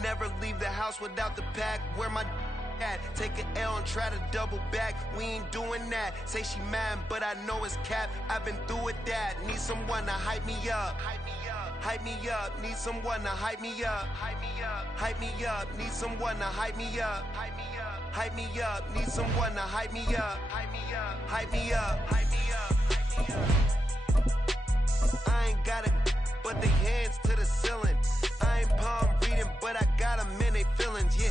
Never leave the house without the pack. Where my at? Take an L and try to double back. We ain't doing that. Say she mad, but I know it's cap. I've been through with that. Need someone to hype me up. Hype me up. Need someone to hype me up. Hype me up. Need someone to hype me up. Hype me up. Need someone to hype me up. Hype me up. Hype me up. I ain't got it, but they hands to the ceiling. I ain't palm reading, but I got them in they feelings, yeah.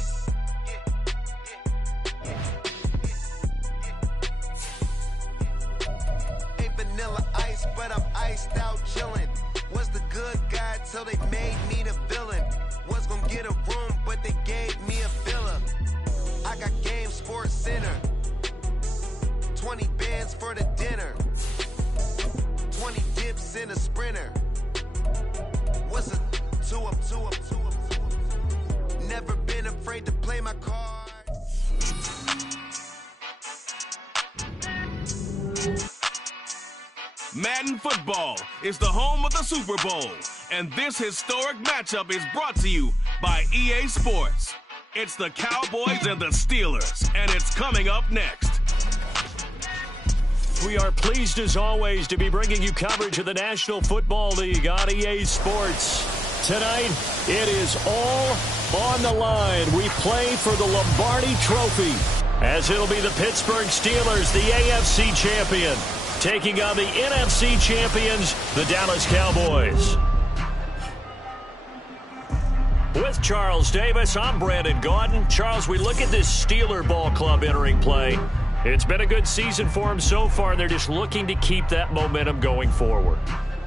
Ain't vanilla ice, but I'm iced out chillin'. Was the good guy till they made me the villain. Was gonna get a room, but they gave me a villa. I got game Sports Center. 20 bands for the dinner. 20 dips in a sprinter. What's a two up? Never been afraid to play my cards. Madden Football is the home of the Super Bowl, and this historic matchup is brought to you by EA Sports. It's the Cowboys and the Steelers, and it's coming up next. We are pleased, as always, to be bringing you coverage of the National Football League on EA Sports. Tonight, it is all on the line. We play for the Lombardi Trophy, as it'll be the Pittsburgh Steelers, the AFC champion, taking on the NFC champions, the Dallas Cowboys. With Charles Davis, I'm Brandon Gaudin. Charles, we look at this Steeler ball club entering play. It's been a good season for them so far, and they're just looking to keep that momentum going forward.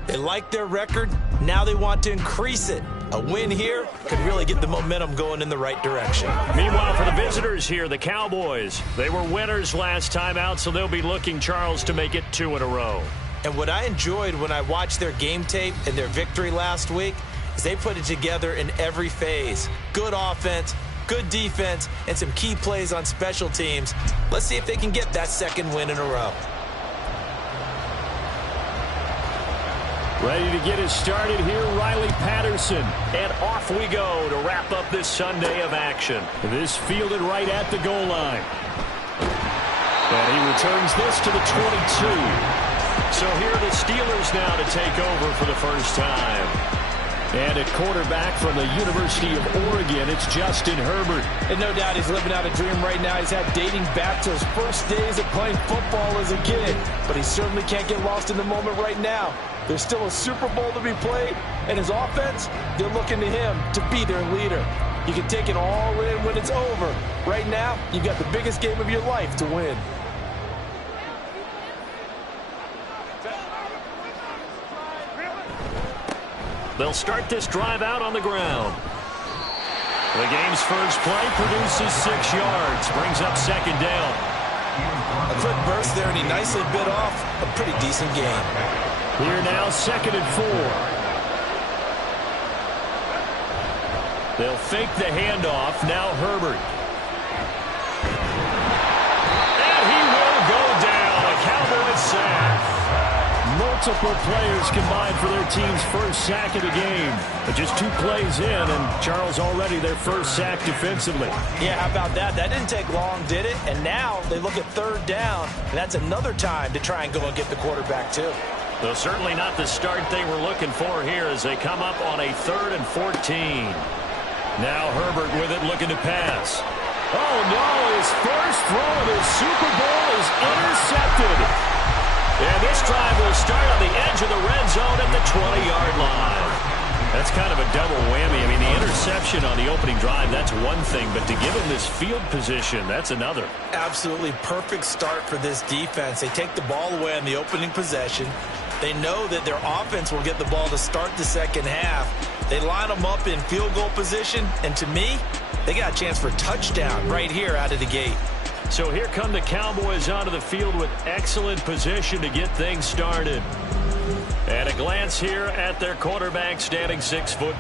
They like their record. Now they want to increase it. A win here could really get the momentum going in the right direction. Meanwhile, for the visitors here, the Cowboys, they were winners last time out, so they'll be looking, Charles, to make it 2 in a row. And what I enjoyed when I watched their game tape and their victory last week is they put it together in every phase. Good offense, good defense, and some key plays on special teams. Let's see if they can get that second win in a row. Ready to get us started here, Riley Patterson. And off we go to wrap up this Sunday of action. This fielded right at the goal line. And he returns this to the 22. So here are the Steelers now to take over for the first time. And at quarterback from the University of Oregon, it's Justin Herbert. And no doubt he's living out a dream right now. He's had dating back to his first days of playing football as a kid. But he certainly can't get lost in the moment right now. There's still a Super Bowl to be played, and his offense, they're looking to him to be their leader. You can take it all in when it's over. Right now, you've got the biggest game of your life to win. They'll start this drive out on the ground. The game's first play produces 6 yards, brings up second down. A quick burst there, and he nicely bit off a pretty decent game. Here now, 2nd and 4. They'll fake the handoff. Now Herbert. And he will go down. A Cowboys sack. Multiple players combined for their team's first sack of the game. But just 2 plays in, and Charles already their first sack defensively. Yeah, how about that? That didn't take long, did it? And now they look at 3rd down, and that's another time to try and go and get the quarterback too. Though certainly not the start they were looking for here as they come up on a 3rd and 14. Now Herbert with it, looking to pass. Oh no, his first throw of the Super Bowl is intercepted. And this drive will start on the edge of the red zone at the 20-yard line. That's kind of a double whammy. I mean, the interception on the opening drive, that's one thing, but to give him this field position, that's another. Absolutely perfect start for this defense. They take the ball away on the opening possession. They know that their offense will get the ball to start the second half. They line them up in field goal position, and to me, they got a chance for a touchdown right here out of the gate. So here come the Cowboys onto the field with excellent position to get things started. And a glance here at their quarterback, standing 6'3".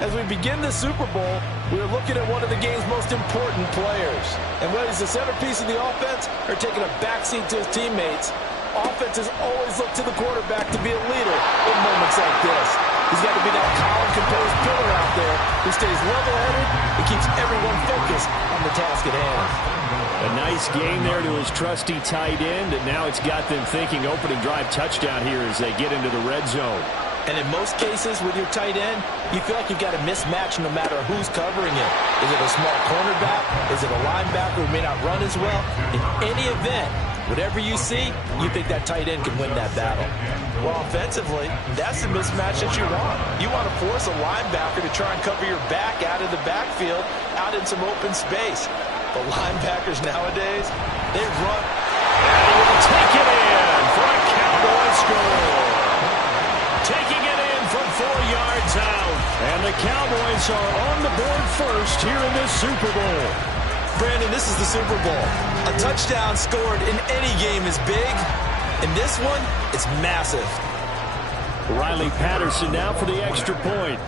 As we begin the Super Bowl, we're looking at one of the game's most important players. And whether he's the centerpiece of the offense or taking a backseat to his teammates, offenses always look to the quarterback to be a leader in moments like this. He's got to be that calm, composed pillar out there who who stays level-headed and keeps everyone focused on the task at hand. A nice game there to his trusty tight end, and now it's got them thinking opening drive touchdown here as they get into the red zone. And in most cases with your tight end, you feel like you've got a mismatch no matter who's covering him. Is it a small cornerback? Is it a linebacker who may not run as well? In any event, whatever you see, you think that tight end can win that battle. Well, offensively, that's the mismatch that you want. You want to force a linebacker to try and cover your back out of the backfield, out in some open space. But linebackers nowadays, they run. And he will take it in for a Cowboy score. Taking it in from 4 yards out. And the Cowboys are on the board first here in this Super Bowl. Brandon, this is the Super Bowl. A touchdown scored in any game is big. In this one, it's massive. Riley Patterson now for the extra point.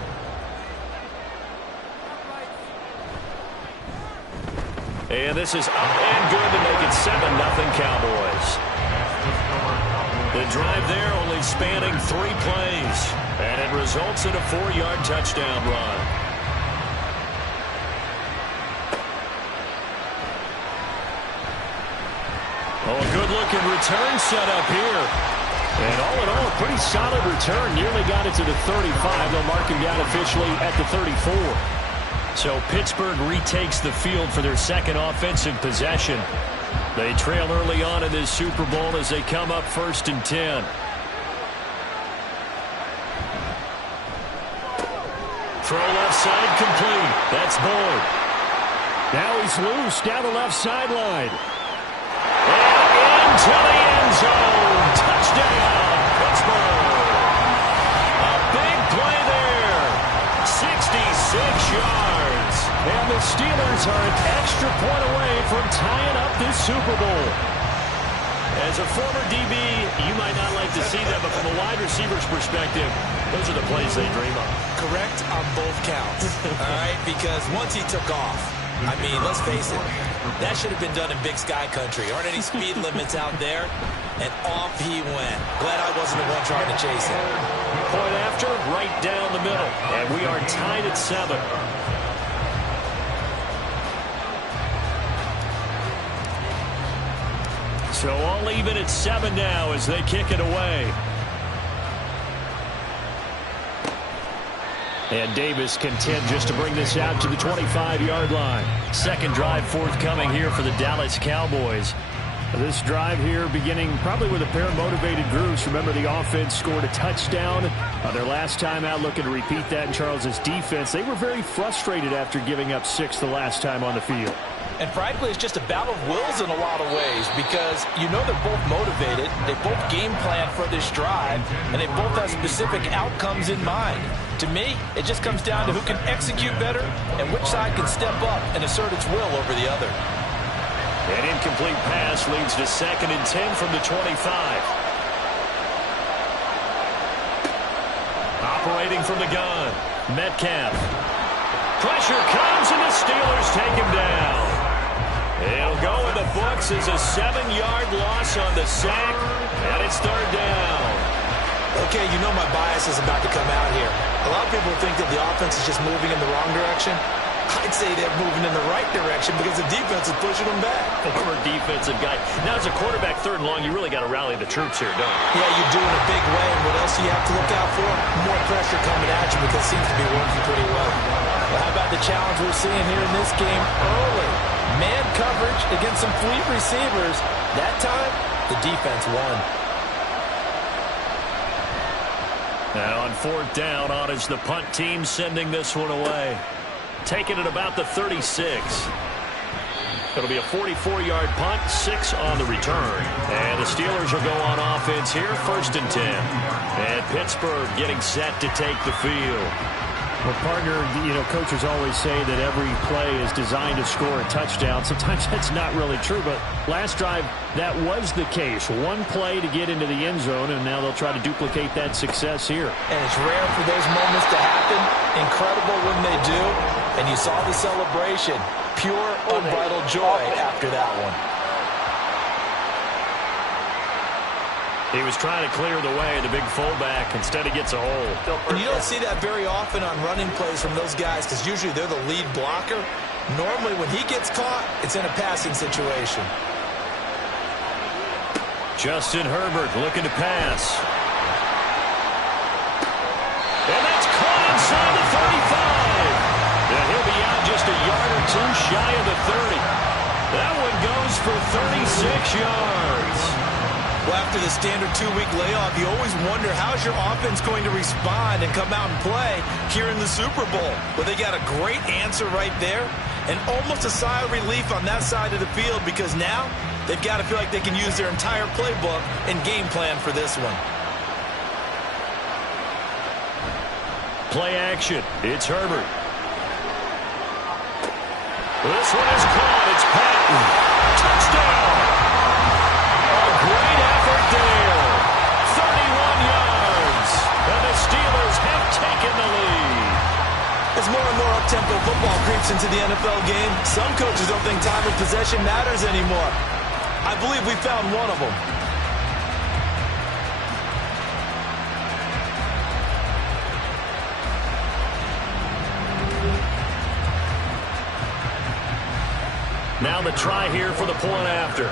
And this is up and good to make it 7-0 Cowboys. The drive there only spanning 3 plays. And it results in a 4-yard touchdown run. Oh, a good-looking return set up here. And all in all, a pretty solid return. Nearly got it to the 35. They'll mark him down officially at the 34. So Pittsburgh retakes the field for their second offensive possession. They trail early on in this Super Bowl as they come up 1st and 10. Throw left side complete. That's Boyd. Now he's loose down the left sideline. And into the end zone. Touchdown, Pittsburgh. A big play there. 66 yards. And the Steelers are an extra point away from tying up this Super Bowl. As a former DB, you might not like to see that, but from a wide receiver's perspective, those are the plays they dream of. Correct on both counts. All right, because once he took off, I mean, let's face it, that should have been done in Big Sky Country. Aren't any speed limits out there? And off he went. Glad I wasn't the one trying to chase him. Point after, right down the middle. And we are tied at 7. So all even at 7 now as they kick it away. And Davis content just to bring this out to the 25-yard line. Second drive forthcoming here for the Dallas Cowboys. This drive here beginning probably with a pair of motivated groups. Remember, the offense scored a touchdown their last time out, looking to repeat that in Charles's defense. They were very frustrated after giving up 6 the last time on the field. And frankly, it's just a battle of wills in a lot of ways because you know they're both motivated, they both game plan for this drive, and they both have specific outcomes in mind. To me, it just comes down to who can execute better and which side can step up and assert its will over the other. An incomplete pass leads to 2nd and 10 from the 25. Operating from the gun, Metcalf. Pressure comes and the Steelers take him down. It'll go in the books as a 7-yard loss on the sack, and it's 3rd down. Okay, you know my bias is about to come out here. A lot of people think that the offense is just moving in the wrong direction. I'd say they're moving in the right direction because the defense is pushing them back. Former defensive guy. Now, as a quarterback, 3rd and long, you really got to rally the troops here, don't you? Yeah, you do in a big way. And what else do you have to look out for? More pressure coming at you because it seems to be working pretty well. Well, how about the challenge we're seeing here in this game early? Man coverage against some fleet receivers. That time, the defense won. Now on 4th down, on is the punt team sending this one away. Taking it about the 36. It'll be a 44-yard punt, 6 on the return. And the Steelers will go on offense here, 1st and 10. And Pittsburgh getting set to take the field. Well, partner, you know, coaches always say that every play is designed to score a touchdown. Sometimes that's not really true, but last drive, that was the case. One play to get into the end zone, and now they'll try to duplicate that success here. And it's rare for those moments to happen. Incredible when they do. And you saw the celebration. Pure, unbridled joy after that one. He was trying to clear the way, the big fullback. Instead, he gets a hole. And you don't see that very often on running plays from those guys because usually they're the lead blocker. Normally, when he gets caught, it's in a passing situation. Justin Herbert looking to pass. And that's caught inside the 35. And he'll be out just a yard or two shy of the 30. That one goes for 36 yards. Well, after the standard 2-week layoff, you always wonder how's your offense going to respond and come out and play here in the Super Bowl. Well, they got a great answer right there and almost a sigh of relief on that side of the field because now they've got to feel like they can use their entire playbook and game plan for this one. Play action. It's Herbert. This one is caught. It's Patton. Touchdown. A great effort there. 31 yards. And the Steelers have taken the lead. As more and more up-tempo football creeps into the NFL game, some coaches don't think time of possession matters anymore. I believe we found one of them. Now the try here for the point after.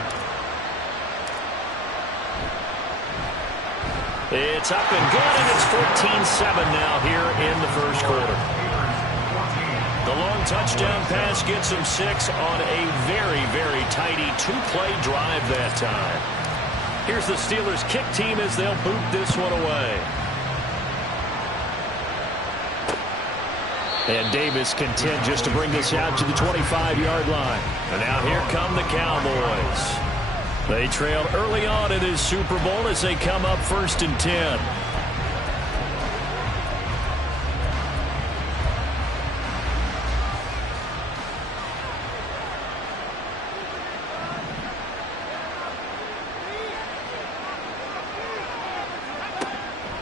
It's up and good, and it's 14-7 now here in the first quarter. The long touchdown pass gets them 6 on a very, very tidy two-play drive that time. Here's the Steelers kick team as they'll boot this one away. And Davis content just to bring this out to the 25-yard line. And now here come the Cowboys. They trailed early on in this Super Bowl as they come up 1st and 10.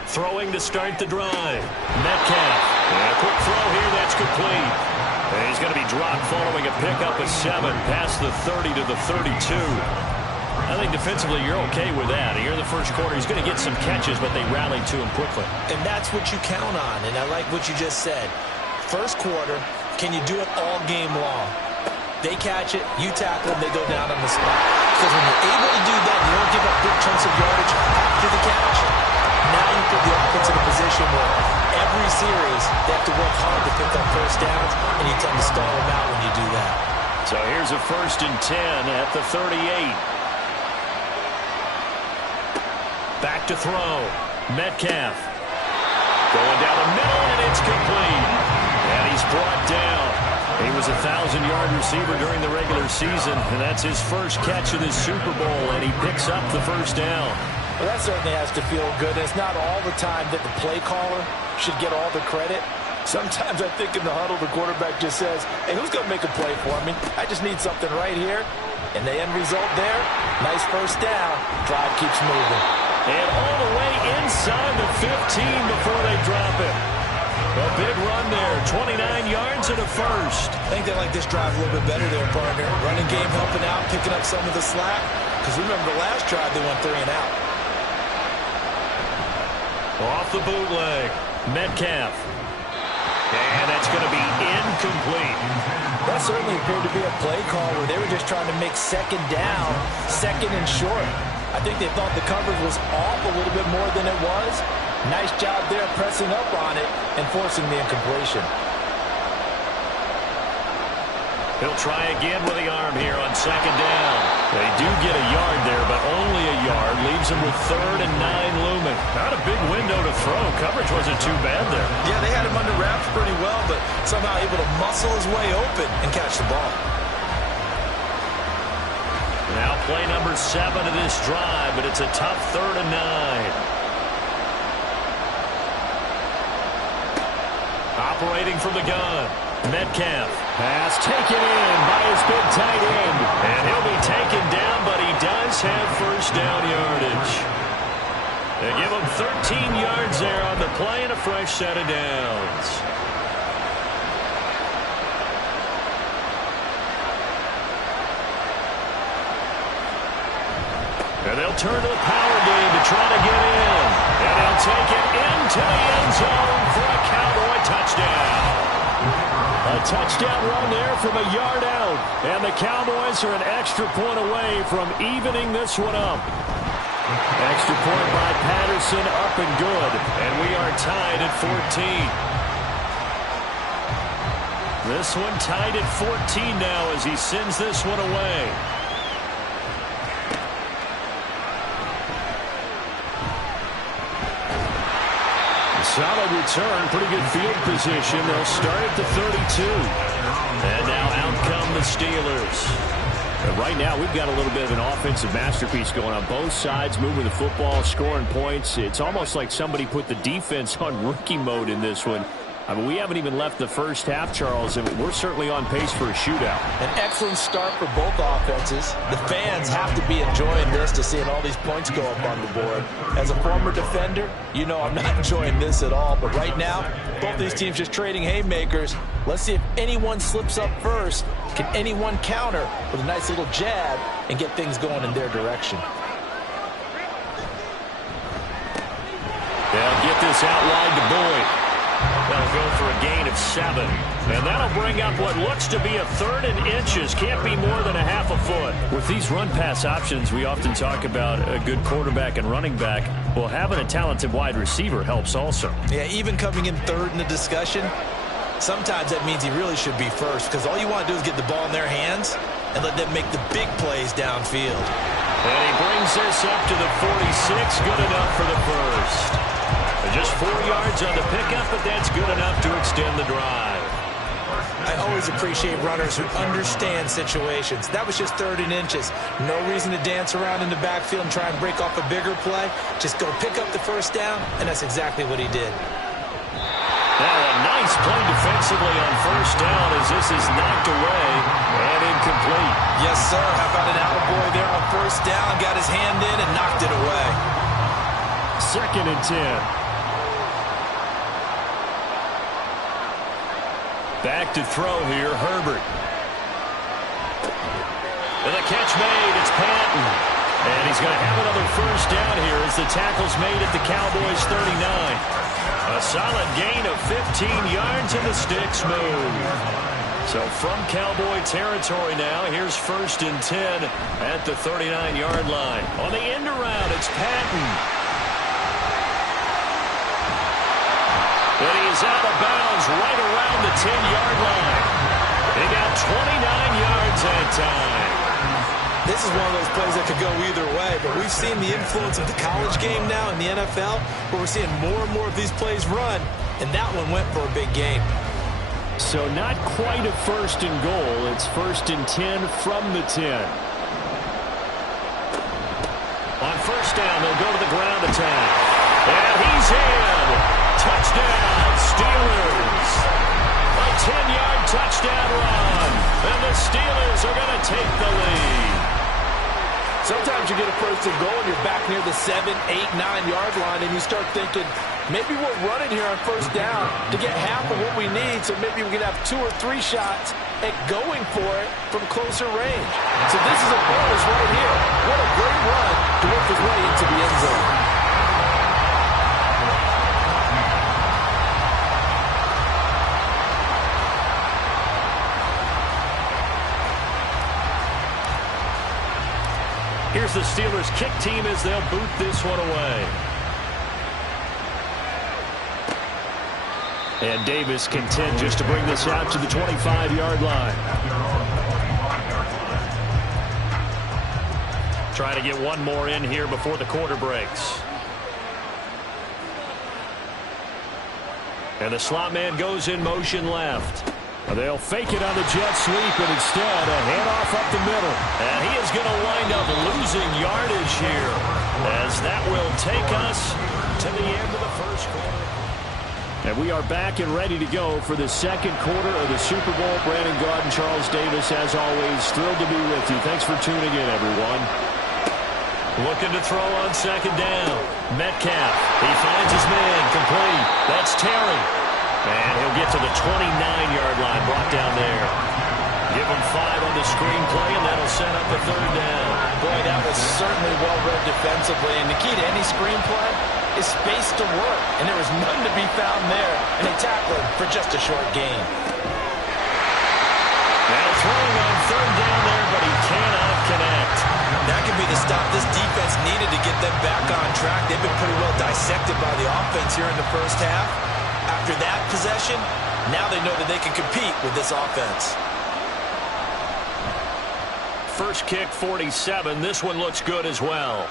Throwing to start the drive. Metcalf. And a quick throw here. That's complete. And he's going to be dropped following a pickup of 7 past the 30 to the 32. I think defensively you're okay with that. Here in the first quarter, he's going to get some catches, but they rallied to him quickly. And that's what you count on, and I like what you just said. First quarter, can you do it all game long? They catch it, you tackle them, they go down on the spot. Because when you're able to do that, you don't give up big chunks of yardage after the catch. Now you put the offense in a position where every series they have to work hard to pick up first downs, and you tend to stall them out when you do that. So here's a 1st and 10 at the 38. Back to throw. Metcalf. Going down the middle, and it's complete. And he's brought down. He was a 1,000-yard receiver during the regular season, and that's his first catch of this Super Bowl, and he picks up the first down. Well, that certainly has to feel good. It's not all the time that the play caller should get all the credit. Sometimes I think in the huddle, the quarterback just says, hey, who's going to make a play for me? I just need something right here. And the end result there, nice first down. Drive keeps moving. And all the way inside the 15 before they drop it. A big run there, 29 yards and a first. I think they like this drive a little bit better there, partner. Running game helping out, picking up some of the slack. Because remember the last drive, they went 3 and out. Off the bootleg, Metcalf. And that's going to be incomplete. That certainly appeared to be a play call where they were just trying to make second down, second and short. I think they thought the coverage was off a little bit more than it was. Nice job there pressing up on it and forcing the incompletion. He'll try again with the arm here on 2nd down. They do get a yard there, but only a yard. Leaves him with 3rd and 9 looming. Not a big window to throw. Coverage wasn't too bad there. Yeah, they had him under wraps pretty well, but somehow able to muscle his way open and catch the ball. Now play number 7 of this drive, but it's a tough 3rd and 9. Operating from the gun. Metcalf. Pass taken in by his big tight end. And he'll be taken down, but he does have first down yardage. They give him 13 yards there on the play and a fresh set of downs. And they'll They'll turn to the power game to try to get in. And he'll take it into the end zone for a Cowboy touchdown. A touchdown run there from a yard out. And the Cowboys are an extra point away from evening this one up. Extra point by Patterson, up and good. And we are tied at 14. This one tied at 14 now as he sends this one away. Solid return, pretty good field position. They'll start at the 32. And now out come the Steelers. And right now, we've got a little bit of an offensive masterpiece going on both sides, moving the football, scoring points. It's almost like somebody put the defense on rookie mode in this one. I mean, we haven't even left the first half, Charles, and we're certainly on pace for a shootout. An excellent start for both offenses. The fans have to be enjoying this to seeing all these points go up on the board. As a former defender, you know I'm not enjoying this at all. But right now, both these teams just trading haymakers. Let's see if anyone slips up first. Can anyone counter with a nice little jab and get things going in their direction? They'll get this outlined to Boyd. They'll go for a gain of 7. And that'll bring up what looks to be a 3rd and inches. Can't be more than a half a foot. With these run-pass options, we often talk about a good quarterback and running back. Well, having a talented wide receiver helps also. Yeah, even coming in 3rd in the discussion, sometimes that means he really should be first, because all you want to do is get the ball in their hands and let them make the big plays downfield. And he brings this up to the 46. Good enough for the first. Just 4 yards on the pickup, but that's good enough to extend the drive. I always appreciate runners who understand situations. That was just 3rd and inches. No reason to dance around in the backfield and try and break off a bigger play. Just go pick up the first down, and that's exactly what he did. Now a nice play defensively on first down as this is knocked away and incomplete. Yes, sir. How about an attaboy there on first down? Got his hand in and knocked it away. 2nd and 10. Back to throw here, Herbert. And the catch made, it's Patton. And he's going to have another first down here as the tackle's made at the Cowboys' 39. A solid gain of 15 yards and the sticks move. So from Cowboy territory now, here's 1st and 10 at the 39-yard line. On the end around, it's Patton. And he's out of bounds right around the 10-yard line. He got 29 yards that time. This is one of those plays that could go either way, but we've seen the influence of the college game now in the NFL, where we're seeing more and more of these plays run, and that one went for a big gain. So not quite a 1st and goal. It's 1st and 10 from the 10. On first down, they'll go to the ground attack. And he's in. Touchdown, Steelers. A 10-yard touchdown run. And the Steelers are going to take the lead. Sometimes you get a 1st and goal and you're back near the 7, 8, 9-yard line, and you start thinking, maybe we're running here on first down to get half of what we need, so maybe we can have 2 or 3 shots at going for it from closer range. So this is a bonus right here. What a great run to work his way into the end zone. Here's the Steelers kick team as they'll boot this one away. And Davis content just to bring this out to the 25-yard line. Trying to get one more in here before the quarter breaks. And the slot man goes in motion left. They'll fake it on the jet sweep, and instead a handoff up the middle. And he is going to wind up losing yardage here, as that will take us to the end of the first quarter. And we are back and ready to go for the 2nd quarter of the Super Bowl. Brandon Gaud and Charles Davis, as always, thrilled to be with you. Thanks for tuning in, everyone. Looking to throw on 2nd down. Metcalf, he finds his man, complete. That's Terry. And he'll get to the 29-yard line, brought down there. Give him 5 on the screenplay, and that'll set up the 3rd down. Boy, that was certainly well-read defensively, and the key to any screenplay is space to work, and there was none to be found there, and they tackle him for just a short gain. Now throwing on third down there, but he cannot connect. That could be the stop this defense needed to get them back on track. They've been pretty well dissected by the offense here in the first half. After that possession, now they know that they can compete with this offense. First kick, 47. This one looks good as well.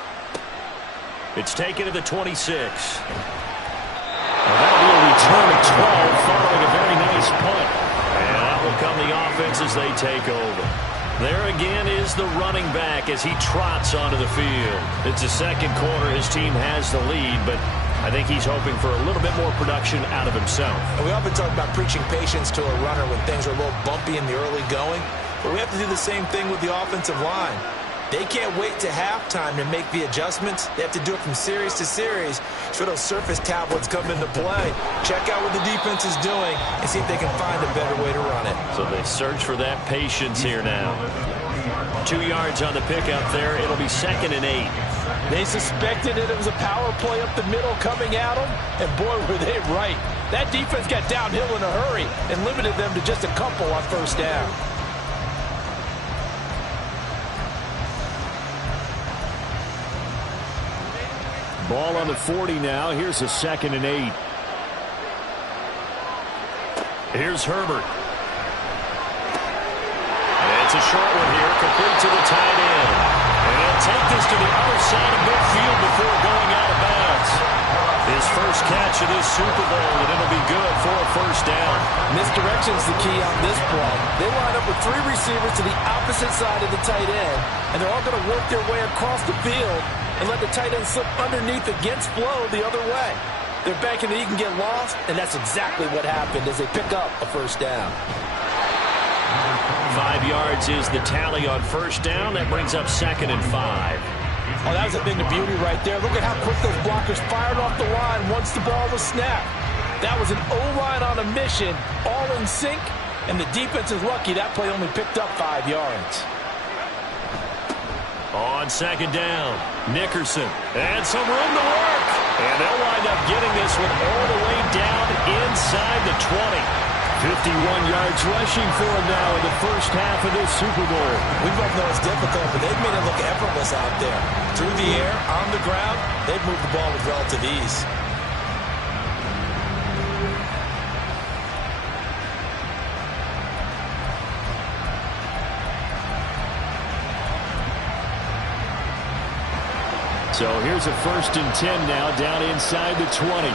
It's taken to the 26. Well, that'll be a return of 12 following a very nice punt. And out will come the offense as they take over. There again is the running back as he trots onto the field. It's the second quarter. His team has the lead, but I think he's hoping for a little bit more production out of himself. We often talk about preaching patience to a runner when things are a little bumpy in the early going, but we have to do the same thing with the offensive line. They can't wait to halftime to make the adjustments. They have to do it from series to series. So those surface tablets come into play. Check out what the defense is doing and see if they can find a better way to run it. So they search for that patience here now. 2 yards on the pickup there. It'll be 2nd and 8. They suspected it was a power play up the middle coming at them, and boy, were they right. That defense got downhill in a hurry and limited them to just a couple on first down. Ball on the 40 now. Here's a 2nd and 8. Here's Herbert. And it's a short one here, complete to the tight end. And he'll take this to the other side of midfield before going out of bounds. His first catch of this Super Bowl, and it'll be good for a first down. Misdirection's the key on this play. They line up with 3 receivers to the opposite side of the tight end, and they're all going to work their way across the field and let the tight end slip underneath against flow the other way. They're banking that he can get lost, and that's exactly what happened as they pick up a first down. 5 yards is the tally on first down. That brings up 2nd and 5. Oh, that was a thing of beauty right there. Look at how quick those blockers fired off the line once the ball was snapped. That was an O-line on a mission, all in sync, and the defense is lucky that play only picked up 5 yards. On 2nd down, Nickerson, and some room to work. And they'll wind up getting this one all the way down inside the 20. 51 yards rushing for him now in the first half of this Super Bowl. We both know it's difficult, but they've made it look effortless out there. Through the air, on the ground, they've moved the ball with relative ease. So here's a 1st and 10 now down inside the 20.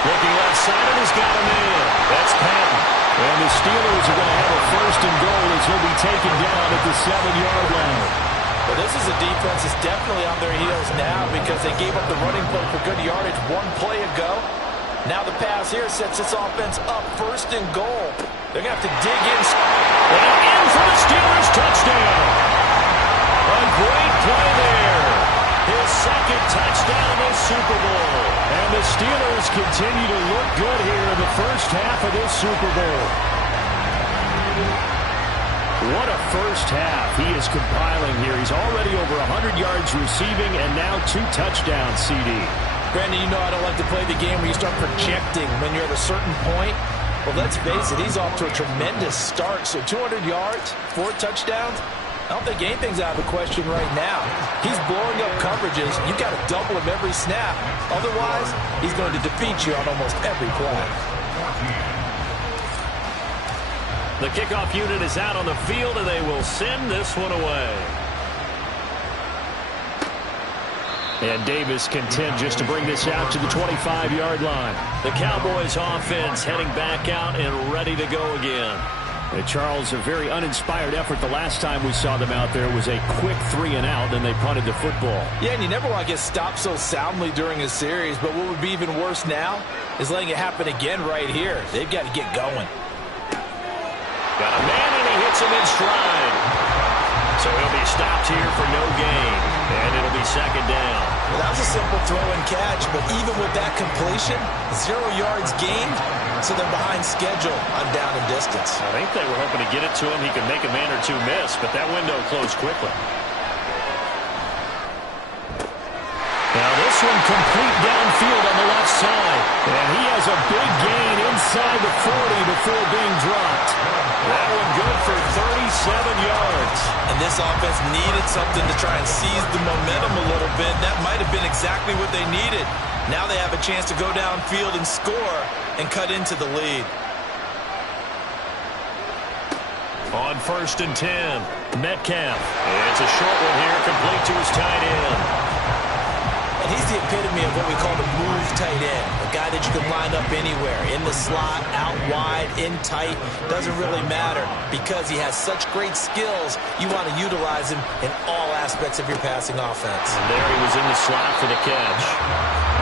Looking left side, and he's got him in. That's Patton. And the Steelers are going to have a 1st and goal as he'll be taken down at the 7-yard line. Well, this is a defense that's definitely on their heels now because they gave up the running play for good yardage 1 play ago. Now the pass here sets this offense up 1st and goal. They're going to have to dig in. And in for the Steelers, touchdown. A great play there. His 2nd touchdown this Super Bowl. And the Steelers continue to look good here in the first half of this Super Bowl. What a first half he is compiling here. He's already over 100 yards receiving and now 2 touchdowns, CD. Brandon, you know I don't like to play the game where you start projecting when you're at a certain point. Well, let's face it, he's off to a tremendous start. So 200 yards, 4 touchdowns. I don't think anything's out of the question right now. He's blowing up coverages. You've got to double him every snap. Otherwise, he's going to defeat you on almost every play. The kickoff unit is out on the field, and they will send this one away. And Davis content just to bring this out to the 25-yard line. The Cowboys offense heading back out and ready to go again. And Charles, a very uninspired effort the last time we saw them out there was a quick 3-and-out, and they punted the football. Yeah, and you never want to get stopped so soundly during a series, but what would be even worse now is letting it happen again right here. They've got to get going. Got a man, and he hits him in stride. So he'll be stopped here for no gain. And it'll be second down. Well, that was a simple throw and catch, but even with that completion, 0 yards gained, so they're behind schedule on down and distance. I think they were hoping to get it to him. He could make a man or two miss, but that window closed quickly. Now this one complete downfield on the left side. And he has a big gain inside the 40 before being dropped. That one good for 37 yards. And this offense needed something to try and seize the momentum a little bit. That might have been exactly what they needed. Now they have a chance to go downfield and score and cut into the lead. On 1st and 10, Metcalf. It's a short one here, complete to his tight end. And he's the epitome of what we call the move tight end. A guy that you can line up anywhere. In the slot, out wide, in tight. Doesn't really matter. Because he has such great skills, you want to utilize him in all aspects of your passing offense. And there he was in the slot for the catch.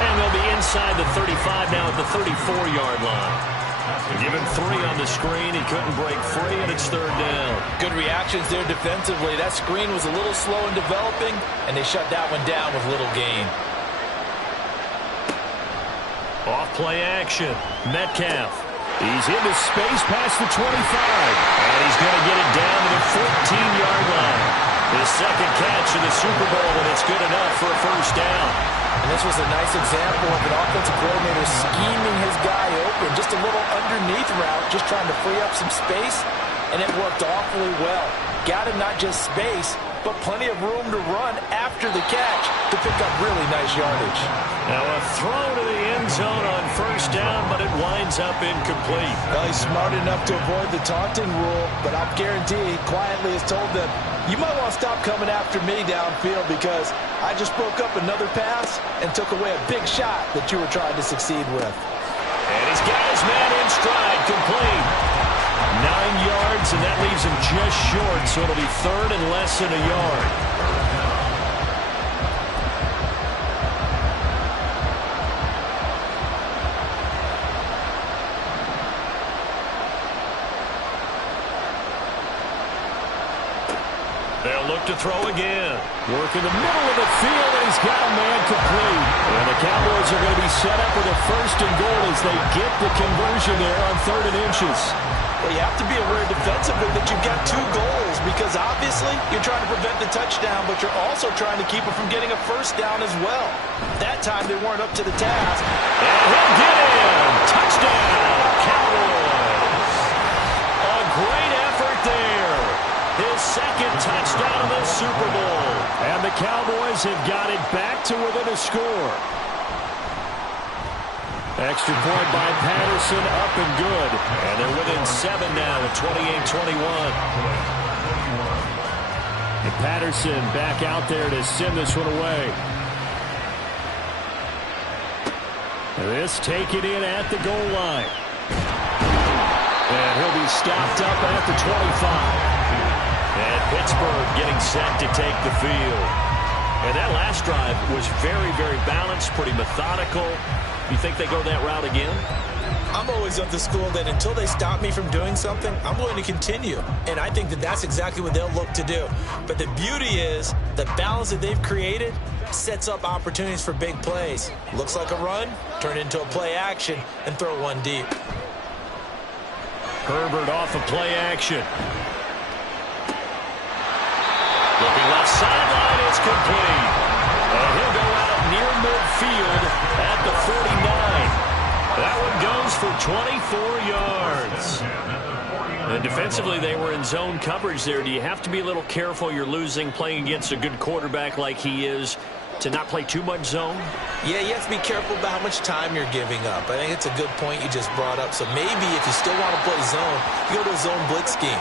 And they'll be inside the 35 now at the 34-yard line. Given 3 on the screen, he couldn't break free, and it's 3rd down. Good reactions there defensively. That screen was a little slow in developing, and they shut that one down with little gain. Off play action. Metcalf. He's into space past the 25. And he's going to get it down to the 14-yard line. His second catch in the Super Bowl, and it's good enough for a 1st down. And this was a nice example of an offensive coordinator scheming his guy open. Just a little underneath route, just trying to free up some space. And it worked awfully well. Got him not just space, but plenty of room to run after the catch to pick up really nice yardage. Now a throw to the end zone on 1st down, but it winds up incomplete. Well, he's smart enough to avoid the taunting rule, but I guarantee he quietly has told them, you might want to stop coming after me downfield because I just broke up another pass and took away a big shot that you were trying to succeed with. And he's got his man in stride, complete. 9 yards, and that leaves him just short, so it'll be 3rd and less than a yard. They'll look to throw again. Work in the middle of the field, and he's got a man complete. And the Cowboys are going to be set up with a 1st and goal as they get the conversion there on 3rd and inches. Well, you have to be aware defensively that you've got 2 goals because obviously you're trying to prevent the touchdown, but you're also trying to keep it from getting a 1st down as well. That time they weren't up to the task. And he'll get in. Touchdown, Cowboys. A great effort there. His 2nd touchdown of the Super Bowl. And the Cowboys have got it back to within a score. Extra point by Patterson, up and good. And they're within 7 now at 28-21. And Patterson back out there to send this one away. This taken in at the goal line. And he'll be stopped up at the 25. And Pittsburgh getting set to take the field. And that last drive was very, very balanced, pretty methodical. You think they go that route again? I'm always of the school that until they stop me from doing something, I'm going to continue. And I think that that's exactly what they'll look to do. But the beauty is the balance that they've created sets up opportunities for big plays. Looks like a run, turn it into a play action, and throw one deep. Herbert off of play action. Looking left sideline, it's complete. And he'll go out near midfield at the 49. That one goes for 24 yards. And defensively, they were in zone coverage there. Do you have to be a little careful? You're losing, playing against a good quarterback like he is, to not play too much zone? Yeah, you have to be careful about how much time you're giving up. I think it's a good point you just brought up. So maybe if you still want to play zone, you go to a zone blitz scheme.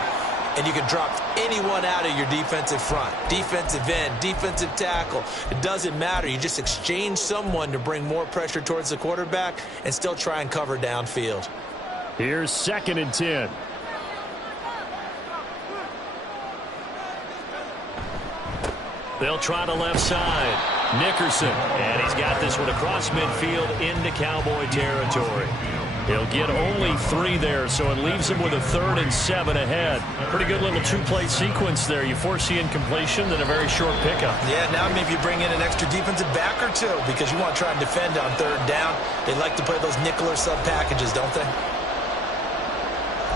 And you can drop anyone out of your defensive front. Defensive end, defensive tackle. It doesn't matter. You just exchange someone to bring more pressure towards the quarterback and still try and cover downfield. Here's 2nd and 10. They'll try the left side. Nickerson. And he's got this one across midfield into Cowboy territory. He'll get only 3 there, so it leaves him with a 3rd and 7 ahead. Pretty good little 2-play sequence there. You force the incompletion, then a very short pickup. Yeah, now maybe you bring in an extra defensive back or two because you want to try and defend on 3rd down. They like to play those nickel or sub packages, don't they?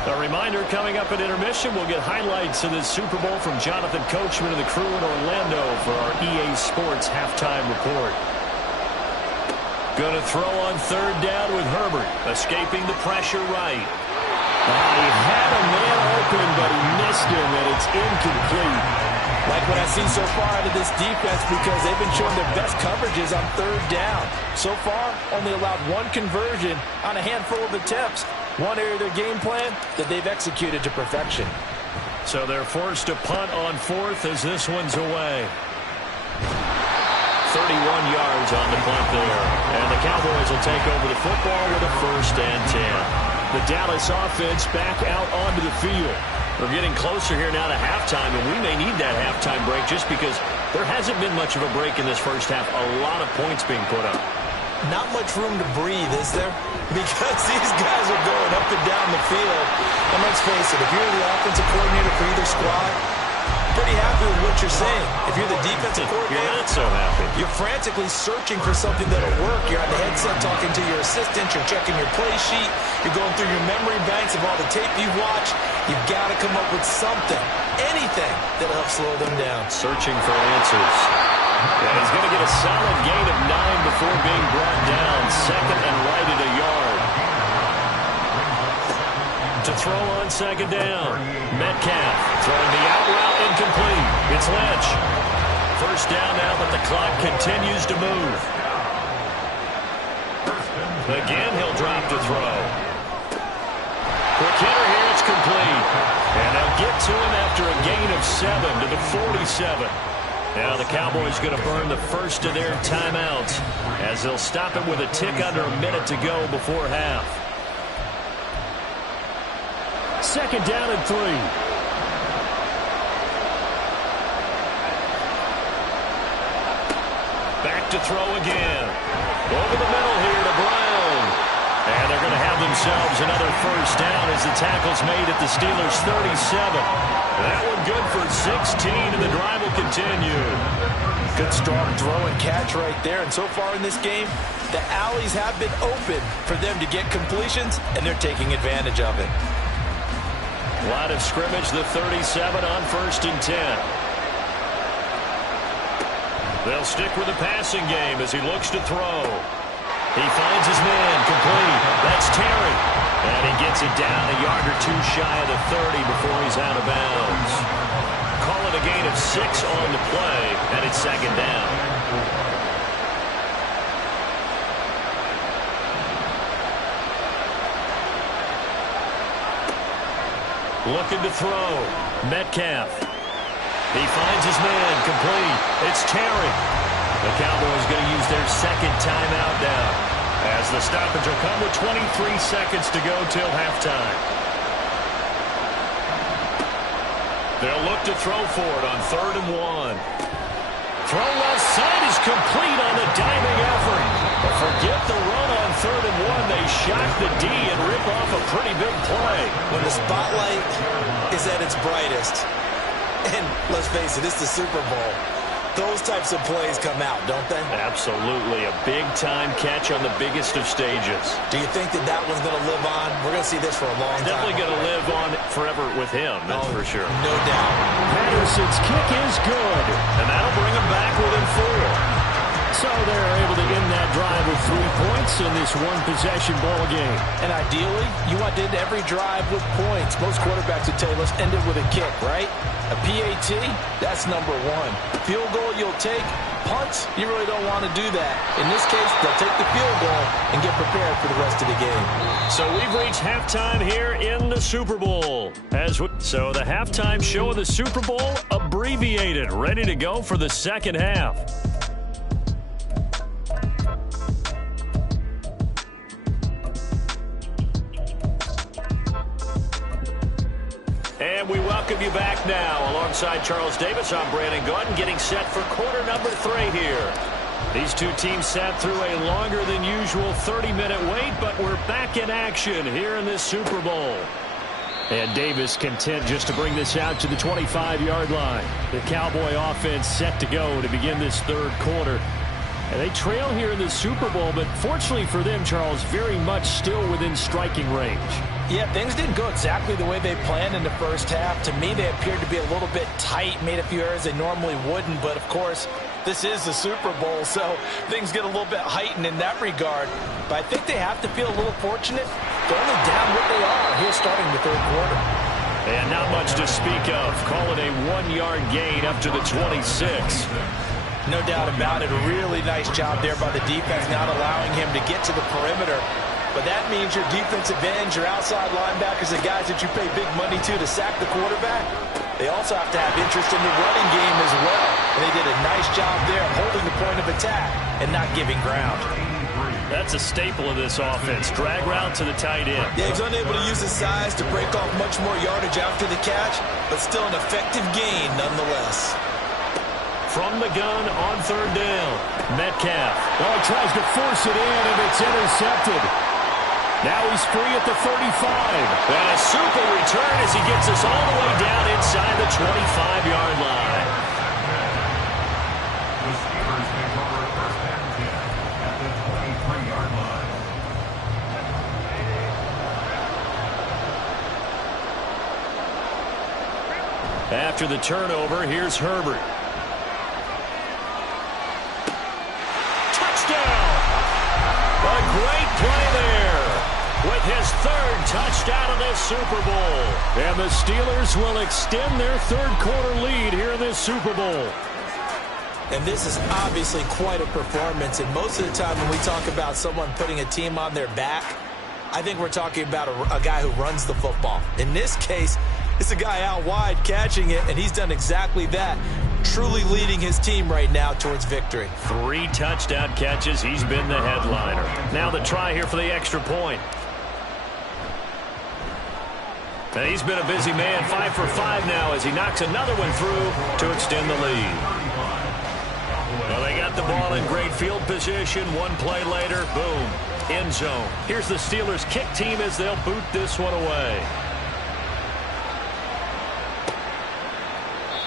A reminder, coming up at intermission, we'll get highlights of this Super Bowl from Jonathan Coachman and the crew in Orlando for our EA Sports halftime report. Going to throw on 3rd down with Herbert, escaping the pressure right. He had a man open, but he missed him, and it's incomplete. Like what I see so far out of this defense because they've been showing their best coverages on 3rd down. So far, only allowed 1 conversion on a handful of attempts. One area of their game plan that they've executed to perfection. So they're forced to punt on 4th as this one's away. 31 yards on the punt there. And the Cowboys will take over the football with a 1st and 10. The Dallas offense back out onto the field. We're getting closer here now to halftime, and we may need that halftime break just because there hasn't been much of a break in this first half. A lot of points being put up. Not much room to breathe, is there? Because these guys are going up and down the field. And let's face it, if you're the offensive coordinator for either squad, pretty happy with what you're saying. If you're the defensive coordinator, you're not so happy. You're frantically searching for something that'll work. You're on the headset talking to your assistant. You're checking your play sheet. You're going through your memory banks of all the tape you've watched. You've got to come up with something, anything that'll help slow them down. Searching for answers. And he's going to get a solid gain of 9 before being brought down. 2nd and right at a yard. To throw on 2nd down. Metcalf throwing the out route incomplete. It's Lynch. 1st down now, but the clock continues to move. Again, he'll drop to throw. Quick hitter here, it's complete. And they'll get to him after a gain of 7 to the 47. Now the Cowboys going to burn the first of their timeouts as they'll stop it with a tick under a minute to go before half. 2nd down and 3. Back to throw again. Over the middle here to Brown. And they're going to have themselves another 1st down as the tackle's made at the Steelers' 37. That one good for 16, and the drive will continue. Good strong throw and catch right there. And so far in this game, the alleys have been open for them to get completions, and they're taking advantage of it. Line of scrimmage, the 37 on 1st and 10. They'll stick with the passing game as he looks to throw. He finds his man, complete. That's Terry. And he gets it down a yard or 2 shy of the 30 before he's out of bounds. Call it a gain of 6 on the play, and it's 2nd down. Looking to throw. Metcalf. He finds his man, complete. It's Terry. The Cowboys going to use their 2nd timeout now as the stoppage will come with 23 seconds to go till halftime. They'll look to throw for it on 3rd and 1. Throw left side is complete on the diving effort. But forget the run on 3rd and 1. They shock the D and rip off a pretty big play. When the spotlight is at its brightest, and let's face it, it's the Super Bowl, those types of plays come out, don't they? Absolutely. A big-time catch on the biggest of stages. Do you think that one's going to live on? We're going to see this for a long time. Definitely going to live on forever with him, that's for sure. No doubt. Patterson's kick is good, and that'll bring him back within 4. So they're able to end that drive with 3 points in this one-possession ball game. And ideally, you want to end every drive with points. Most quarterbacks would tell you, let's end it with a kick, right? A PAT, that's number 1. Field goal you'll take. Punts, you really don't want to do that. In this case, they'll take the field goal and get prepared for the rest of the game. So we've reached halftime here in the Super Bowl. So the halftime show of the Super Bowl abbreviated, ready to go for the 2nd half. And we welcome you back now. Alongside Charles Davis, I'm Brandon Gordon, getting set for quarter number 3 here. These two teams sat through a longer than usual 30-minute wait, but we're back in action here in this Super Bowl. And Davis content just to bring this out to the 25-yard line. The Cowboy offense set to go to begin this third quarter. And they trail here in the Super Bowl, but fortunately for them, Charles, very much still within striking range. Yeah, things didn't go exactly the way they planned in the first half. To me, they appeared to be a little bit tight, made a few errors they normally wouldn't. But, of course, this is the Super Bowl, so things get a little bit heightened in that regard. But I think they have to feel a little fortunate. They're only down what they are here starting the third quarter. And not much to speak of. Call it a 1-yard gain up to the 26. No doubt about it. A really nice job there by the defense, not allowing him to get to the perimeter. But that means your defensive ends, your outside linebackers, the guys that you pay big money to sack the quarterback, they also have to have interest in the running game as well. And they did a nice job there holding the point of attack and not giving ground. That's a staple of this offense. Drag route to the tight end. Yeah, he's unable to use his size to break off much more yardage after the catch, but still an effective gain nonetheless. From the gun on third down, Metcalf. Oh, he tries to force it in, and it's intercepted. Now he's free at the 35. And a super return as he gets us all the way down inside the 25-yard line. The Steelers take over first and 10 at the 23-yard line. After the turnover, here's Herbert. A great play there with his third touchdown of this Super Bowl. And the Steelers will extend their third quarter lead here in this Super Bowl. And this is obviously quite a performance. And most of the time when we talk about someone putting a team on their back, I think we're talking about a guy who runs the football. In this case, it's a guy out wide catching it, and he's done exactly that. Truly leading his team right now towards victory. 3 touchdown catches. He's been the headliner. Now the try here for the extra point. And he's been a busy man. 5 for 5 now as he knocks another one through to extend the lead. Well, they got the ball in great field position. One play later, boom, end zone. Here's the Steelers kick team as they'll boot this one away.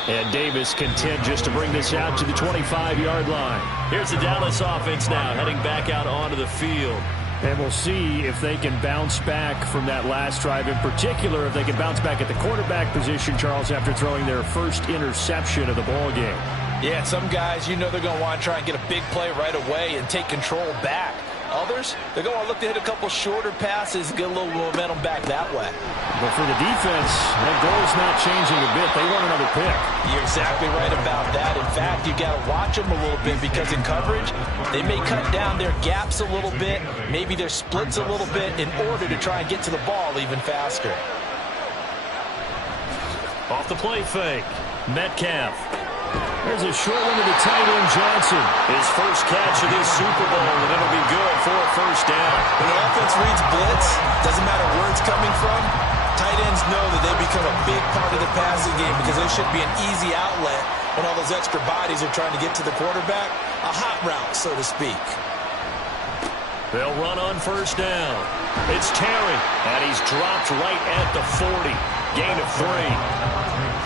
And Davis content just to bring this out to the 25-yard line. Here's the Dallas offense now heading back out onto the field. And we'll see if they can bounce back from that last drive. In particular, if they can bounce back at the quarterback position, Charles, after throwing their first interception of the ball game. Yeah, some guys, you know they're going to want to try and get a big play right away and take control back. Others, they're going to look to hit a couple shorter passes, get a little momentum back that way. But for the defense, that goal's not changing a bit. They want another pick. You're exactly right about that. In fact, you got to watch them a little bit because in coverage, they may cut down their gaps a little bit, maybe their splits a little bit in order to try and get to the ball even faster. Off the play fake, Metcalf. There's a short one to the tight end, Johnson. His first catch of this Super Bowl, and it'll be good for a first down. When the offense reads blitz, doesn't matter where it's coming from, tight ends know that they become a big part of the passing game because there should be an easy outlet when all those extra bodies are trying to get to the quarterback. A hot route, so to speak. They'll run on first down. It's Terry, and he's dropped right at the 40. Gain of 3.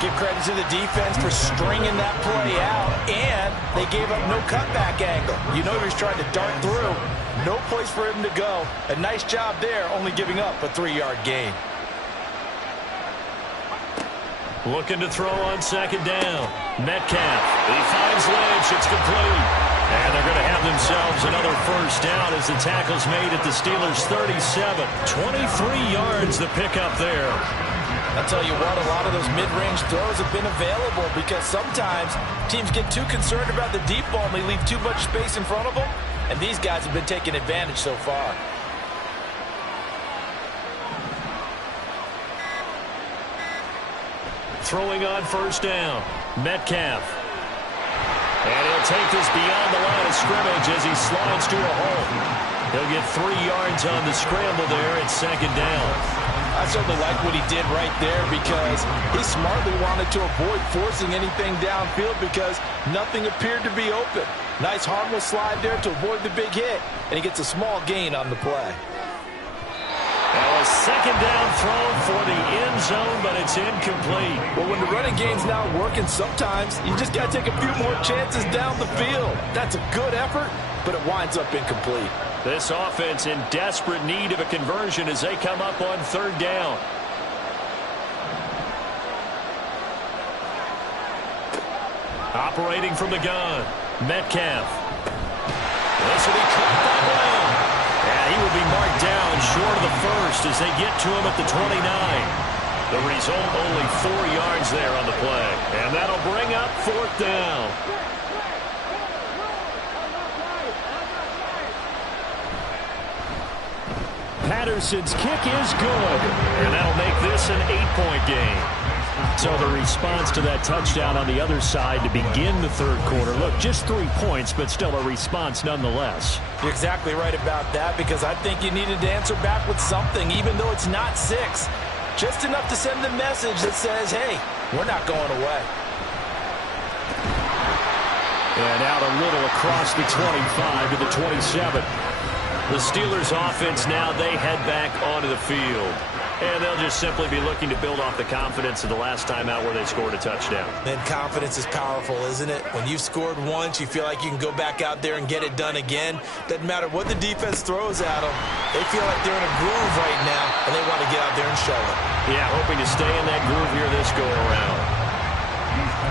Give credit to the defense for stringing that play out, and they gave up no cutback angle. You know he was trying to dart through. No place for him to go. A nice job there, only giving up a 3-yard gain. Looking to throw on second down. Metcalf. He finds Lynch. It's complete. And they're going to have themselves another first down as the tackle's made at the Steelers' 37. 23 yards the pickup there. I'll tell you what, a lot of those mid-range throws have been available because sometimes teams get too concerned about the deep ball and they leave too much space in front of them, and these guys have been taking advantage so far. Throwing on first down, Metcalf. And he'll take this beyond the line of scrimmage as he slides to a hole. He'll get 3 yards on the scramble there at second down. I certainly like what he did right there because he smartly wanted to avoid forcing anything downfield because nothing appeared to be open. Nice harmless slide there to avoid the big hit, and he gets a small gain on the play. Now a second down throw for the end zone, but it's incomplete. Well, when the running game's not working, sometimes you just got to take a few more chances down the field. That's a good effort, but it winds up incomplete. This offense in desperate need of a conversion as they come up on third down. Operating from the gun, Metcalf. This will be caught by Brown. And he will be marked down short of the first as they get to him at the 29. The result, only 4 yards there on the play. And that'll bring up fourth down. Patterson's kick is good. And that'll make this an 8-point game. So the response to that touchdown on the other side to begin the third quarter. Look, just 3 points, but still a response nonetheless. You're exactly right about that, because I think you needed to answer back with something, even though it's not 6. Just enough to send the message that says, hey, we're not going away. And out a little across the 25 to the 27. The Steelers offense now, they head back onto the field. And they'll just simply be looking to build off the confidence of the last time out where they scored a touchdown. And confidence is powerful, isn't it? When you've scored once, you feel like you can go back out there and get it done again. Doesn't matter what the defense throws at them. They feel like they're in a groove right now, and they want to get out there and show it. Yeah, hoping to stay in that groove here this go-around.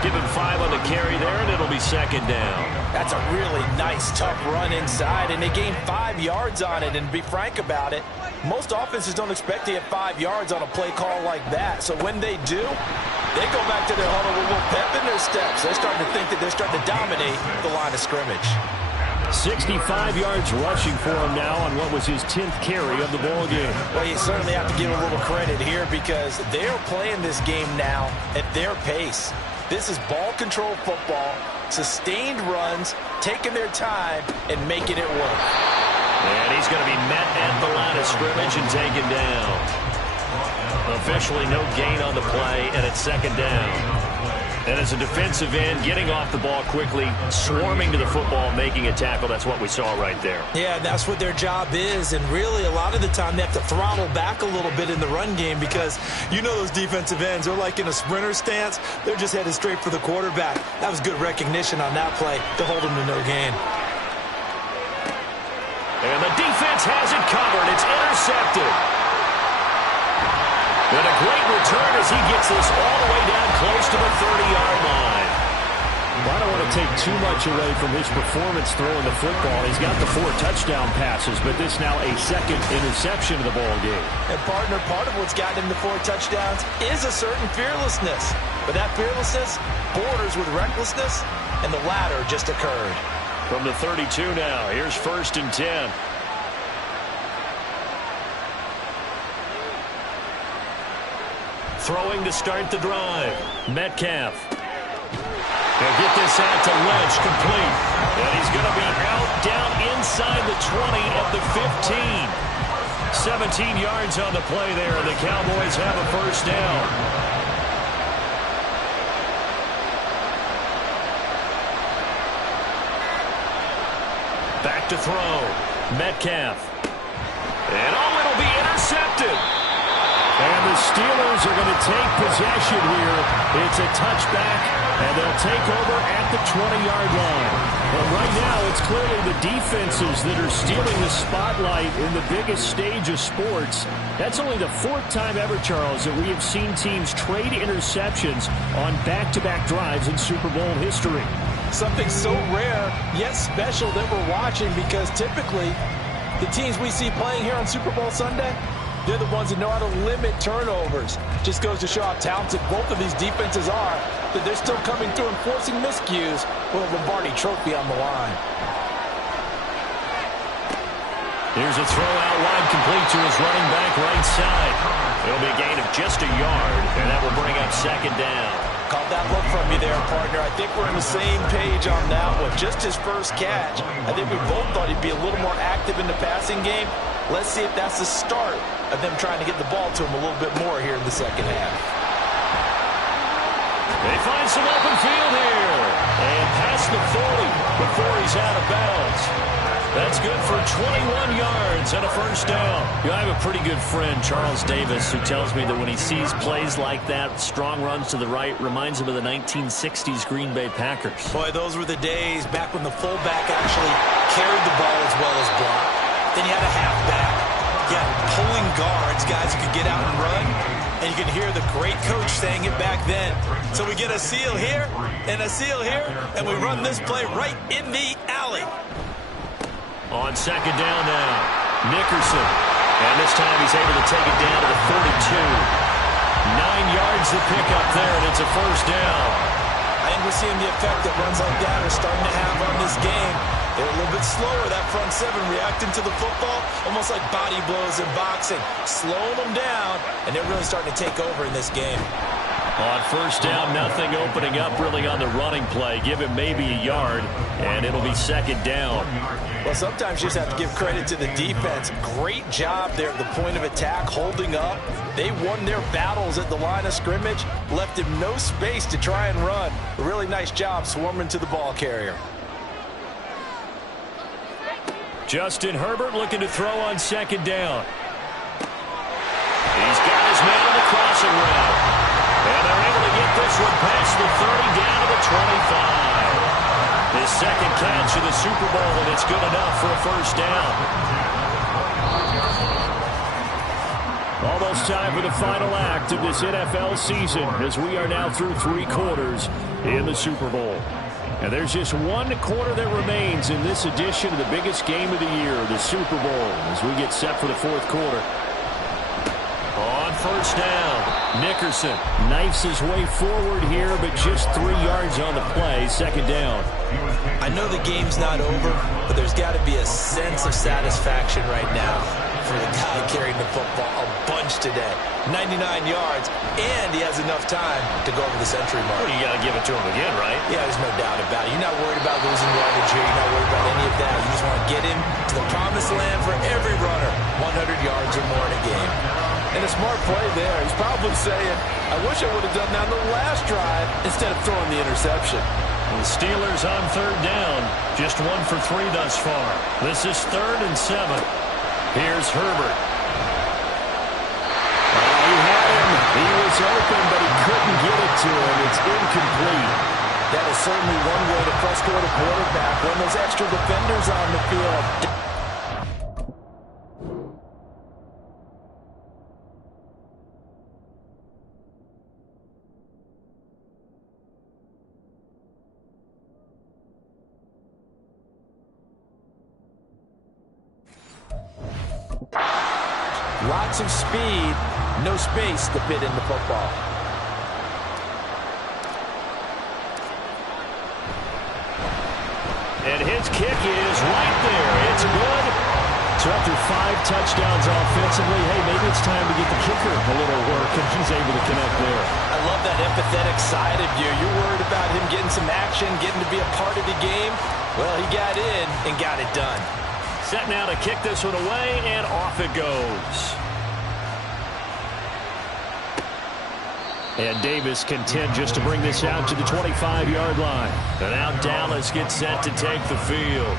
Give him 5 on the carry there, and it'll be second down. That's a really nice, tough run inside, and they gained 5 yards on it. And to be frank about it, most offenses don't expect to get 5 yards on a play call like that. So when they do, they go back to their huddle with a little pep in their steps. They're starting to think that they're starting to dominate the line of scrimmage. 65 yards rushing for him now on what was his 10th carry of the ball game. Well, you certainly have to give a little credit here, because they're playing this game now at their pace. This is ball control football, sustained runs, taking their time, and making it work. And he's going to be met at the line of scrimmage and taken down. Officially no gain on the play, and it's second down. And as a defensive end, getting off the ball quickly, swarming to the football, making a tackle, that's what we saw right there. Yeah, that's what their job is, and really a lot of the time they have to throttle back a little bit in the run game, because you know those defensive ends, they're like in a sprinter stance. They're just headed straight for the quarterback. That was good recognition on that play to hold him to no gain. And the defense has it covered. It's intercepted. And a great return as he gets this all the way down close to the 30-yard line. Well, I don't want to take too much away from his performance throwing the football. He's got the 4 touchdown passes, but this now a second interception of the ball game. And, partner, part of what's gotten him the 4 touchdowns is a certain fearlessness. But that fearlessness borders with recklessness, and the latter just occurred. From the 32 now, here's 1st and 10. Throwing to start the drive. Metcalf. They'll get this out to Lynch, complete. And he's going to be out down inside the 20 at the 15. 17 yards on the play there, and the Cowboys have a first down. Back to throw. Metcalf. And it'll be intercepted. And the Steelers are going to take possession here. It's a touchback, and they'll take over at the 20-yard line. But right now, it's clearly the defenses that are stealing the spotlight in the biggest stage of sports. That's only the 4th time ever, Charles, that we have seen teams trade interceptions on back-to-back drives in Super Bowl history. Something so rare, yet special that we're watching, because typically the teams we see playing here on Super Bowl Sunday, they're the ones that know how to limit turnovers. Just goes to show how talented both of these defenses are, that they're still coming through and forcing miscues with a Lombardi trophy on the line. Here's a throw out wide, complete to his running back right side. It'll be a gain of just a yard, and that will bring up second down. Caught that look from you there, partner. I think we're on the same page on that one. Just his first catch. I think we both thought he'd be a little more active in the passing game. Let's see if that's the start of them trying to get the ball to him a little bit more here in the second half. They find some open field here. And past the 40 before he's out of bounds. That's good for 21 yards and a first down. You know, I have a pretty good friend, Charles Davis, who tells me that when he sees plays like that, strong runs to the right, reminds him of the 1960s Green Bay Packers. Boy, those were the days back when the fullback actually carried the ball as well as blocked. Then you had a halfback. You had pulling guards, guys who could get out and run. And you can hear the great coach saying it back then. So we get a seal here and a seal here, and we run this play right in the alley. On second down now, Nickerson. And this time he's able to take it down to the 42. 9 yards to pick up there, and it's a first down. I think we're seeing the effect that runs like that are starting to have on this game. They're a little bit slower, that front seven, reacting to the football, almost like body blows in boxing, slowing them down, and they're really starting to take over in this game. On first down, nothing opening up really on the running play. Give him maybe a yard, and it'll be second down. Well, sometimes you just have to give credit to the defense. Great job there at the point of attack, holding up. They won their battles at the line of scrimmage, left him no space to try and run. A really nice job swarming to the ball carrier. Justin Herbert looking to throw on second down. He's got his man on the crossing route. And they're able to get this one past the 30 down to the 25. His second catch of the Super Bowl, and it's good enough for a first down. Almost time for the final act of this NFL season as we are now through 3 quarters in the Super Bowl. And there's just 1 quarter that remains in this edition of the biggest game of the year, the Super Bowl, as we get set for the 4th quarter. On first down, Nickerson knifes his way forward here, but just 3 yards on the play, second down. I know the game's not over, but there's got to be a sense of satisfaction right now for the guy carrying the football a bunch today. 99 yards, and he has enough time to go over the century mark. Well, you got to give it to him again, right? Yeah, there's no doubt about it. You're not worried about losing yardage here. You're not worried about any of that. You just want to get him to the promised land for every runner, 100 yards or more in a game. And a smart play there. He's probably saying, I wish I would have done that on the last drive instead of throwing the interception. The Steelers on third down. Just 1 for 3 thus far. This is 3rd and 7. Here's Herbert. He had him. He was open, but he couldn't get it to him. It's incomplete. That is certainly one way to frustrate a quarterback when those extra defenders on the field. Lots of speed, no space to fit in the football. And his kick is right there. It's good. So after 5 touchdowns offensively, hey, maybe it's time to get the kicker a little work, and he's able to connect there. I love that empathetic side of you. You're worried about him getting some action, getting to be a part of the game. Well, he got in and got it done. Set now to kick this one away, and off it goes. And Davis content just to bring this out to the 25-yard line. And now Dallas gets set to take the field.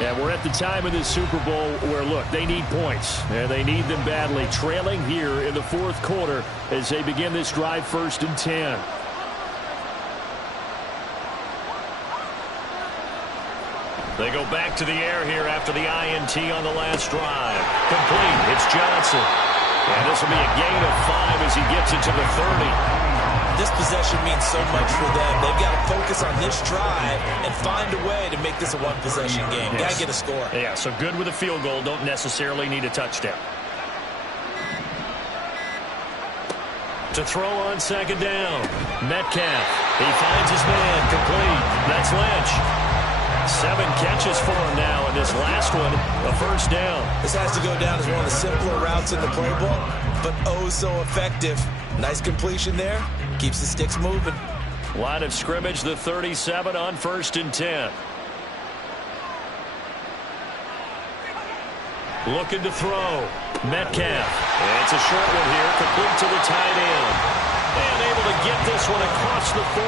And we're at the time of this Super Bowl where, look, they need points. And they need them badly. Trailing here in the 4th quarter as they begin this drive, 1st and 10. They go back to the air here after the INT on the last drive. Complete. It's Johnson. And this will be a gain of 5 as he gets it to the 30. This possession means so much for them. They've got to focus on this drive and find a way to make this a one-possession game. Yes. Got to get a score. Yeah, so good with a field goal. Don't necessarily need a touchdown. To throw on second down. Metcalf. He finds his man. Complete. That's Lynch. 7 catches for him now, and this last one, a first down. This has to go down as one of the simpler routes in the playbook, but oh so effective. Nice completion there. Keeps the sticks moving. Line of scrimmage, the 37 on 1st and 10. Looking to throw. Metcalf. It's a short one here, complete to the tight end. And able to get this one across the 45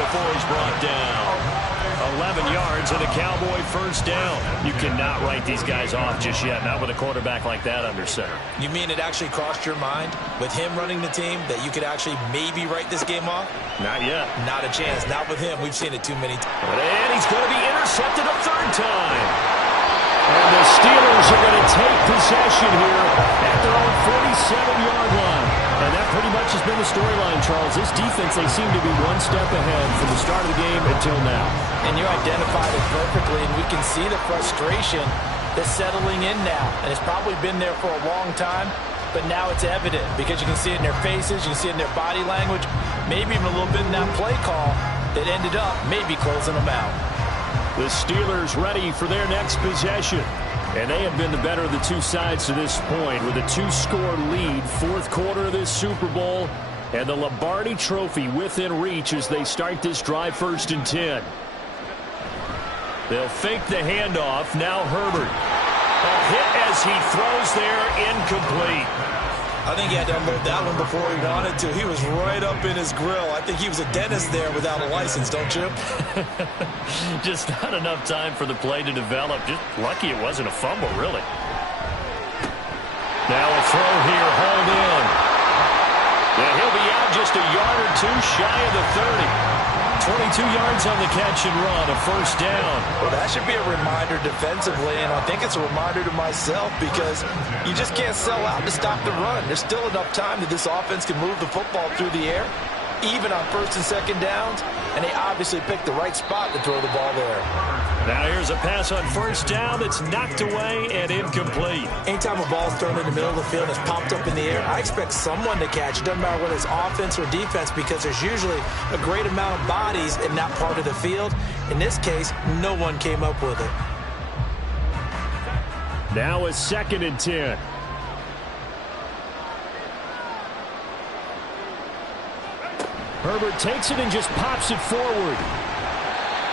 before he's brought down. 11 yards and a Cowboy first down. You cannot write these guys off just yet, not with a quarterback like that under center. You mean it actually crossed your mind with him running the team that you could actually maybe write this game off? Not yet. Not a chance. Not with him. We've seen it too many times. And he's going to be intercepted a third time. And the Steelers are going to take possession here at their own 47-yard line. And that pretty much has been the storyline, Charles. This defense, they seem to be one step ahead from the start of the game until now. And you identified it perfectly, and we can see the frustration that's settling in now. And it's probably been there for a long time, but now it's evident because you can see it in their faces, you can see it in their body language, maybe even a little bit in that play call that ended up maybe closing them out. The Steelers ready for their next possession. And they have been the better of the two sides to this point with a 2-score lead, fourth quarter of this Super Bowl, and the Lombardi Trophy within reach as they start this drive 1st and 10. They'll fake the handoff. Now Herbert. A hit as he throws there, incomplete. I think he had to unload that one before he wanted to. He was right up in his grill. I think he was a dentist there without a license, don't you? Just not enough time for the play to develop. Just lucky it wasn't a fumble, really. Now a throw here, hauled in. And he'll be out just a yard or two shy of the 30. 22 yards on the catch and run, a first down. Well, that should be a reminder defensively, and I think it's a reminder to myself because you just can't sell out to stop the run. There's still enough time that this offense can move the football through the air, even on 1st and 2nd downs, and they obviously picked the right spot to throw the ball there. Now here's a pass on first down that's knocked away and incomplete. Anytime a ball's thrown in the middle of the field and it's popped up in the air, I expect someone to catch. It doesn't matter whether it's offense or defense because there's usually a great amount of bodies in that part of the field. In this case, no one came up with it. Now a 2nd and 10. Herbert takes it and just pops it forward.